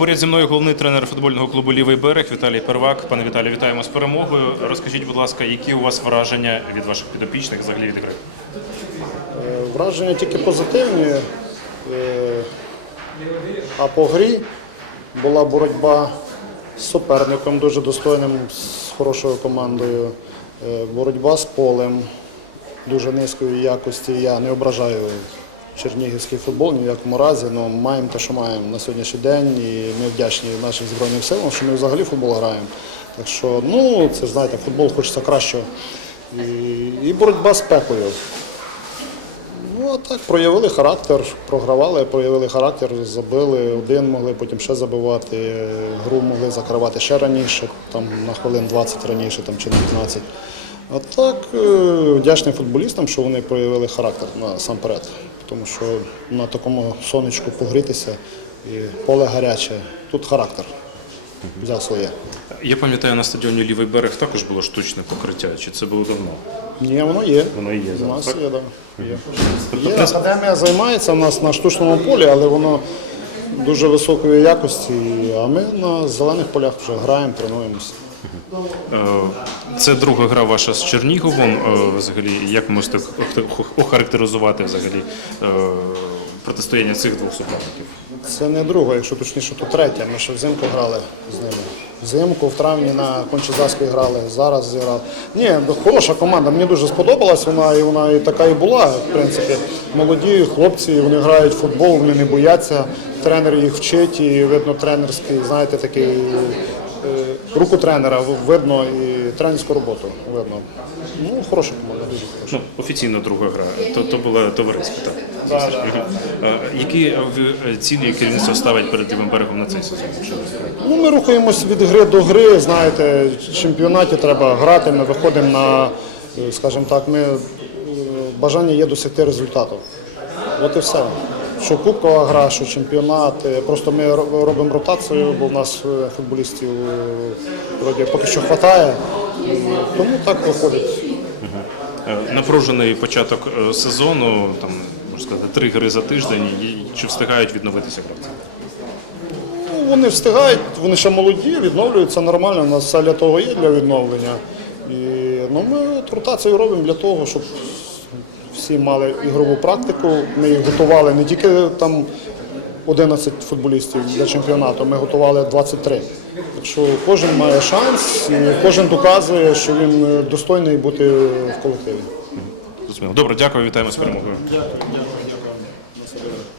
Поряд зі мною головний тренер футбольного клубу Лівий берег Віталій Первак. Пане Віталію, вітаємо з перемогою. Розкажіть, будь ласка, які у вас враження від ваших підопічних взагалі від гри? Е, Враження тільки позитивні. Е, А по грі була боротьба з суперником дуже достойним, з хорошою командою. Е, Боротьба з полем дуже низької якості. Я не ображаю чернігівський футбол ні в якому разі, але маємо те, що маємо на сьогоднішній день, і ми вдячні нашим Збройним силам, що ми взагалі футбол граємо. Так що, ну, це знаєте, футбол хочеться кращого. І, і боротьба з пекою. Ну, а так, проявили характер, програвали, проявили характер, забили один, могли потім ще забивати, гру могли закривати ще раніше, там на хвилин 20 раніше там, чи на 15. А так, е, вдячний футболістам, що вони проявили характер насамперед. Тому що на такому сонечку погрітися і поле гаряче, тут характер взяв своє. Я пам'ятаю, на стадіоні Лівий берег також було штучне покриття. Чи це було давно? Ні, воно є. Воно є У нас так? є, є. Тобто Є, академія займається у нас на штучному полі, але воно дуже високої якості. А ми на зелених полях вже граємо, тренуємося. Е, Це друга гра ваша з Черніговом. Е, Взагалі, як можете охарактеризувати взагалі е, протистояння цих двох суперників? Це не друга, якщо точніше, то третя. Ми ще взимку грали з ними. Взимку, в травні на Кончезаській грали, зараз зіграли. Ні, хороша команда. Мені дуже сподобалась вона, і вона і така і була. В принципі, молоді хлопці, вони грають в футбол, вони не бояться. Тренер їх вчить, і видно тренерський, знаєте, такий руку тренера видно і тренерську роботу видно. Ну, хороша команда, дуже хороша. Ну, офіційно друга гра. То, то була товариська, так. Е, Які е, цілі керівництво ставить перед Лівим берегом на цей сезон? Ну, ми рухаємось від гри до гри. Знаєте, в чемпіонаті треба грати. Ми виходимо на, е, скажімо так, ми е, бажання є досягти результату. От і все. Що кубкова гра, що чемпіонат. Просто ми робимо ротацію, бо в нас е, футболістів е, вроді поки що вистачає. Тому так виходить. Е, Напружений початок сезону, там можна сказати, три гри за тиждень. Чи встигають відновитися гравці? Ну, вони встигають, вони ще молоді, відновлюються нормально. У нас все для того є для відновлення. І, ну, ми от ротацію робимо для того, щоб всі мали ігрову практику. Ми їх готували не тільки там 11 футболістів для чемпіонату, ми готували 23. Так що кожен має шанс, і кожен доказує, що він достойний бути в колективі. Добре, дякую, вітаємо з перемогою. Дякую.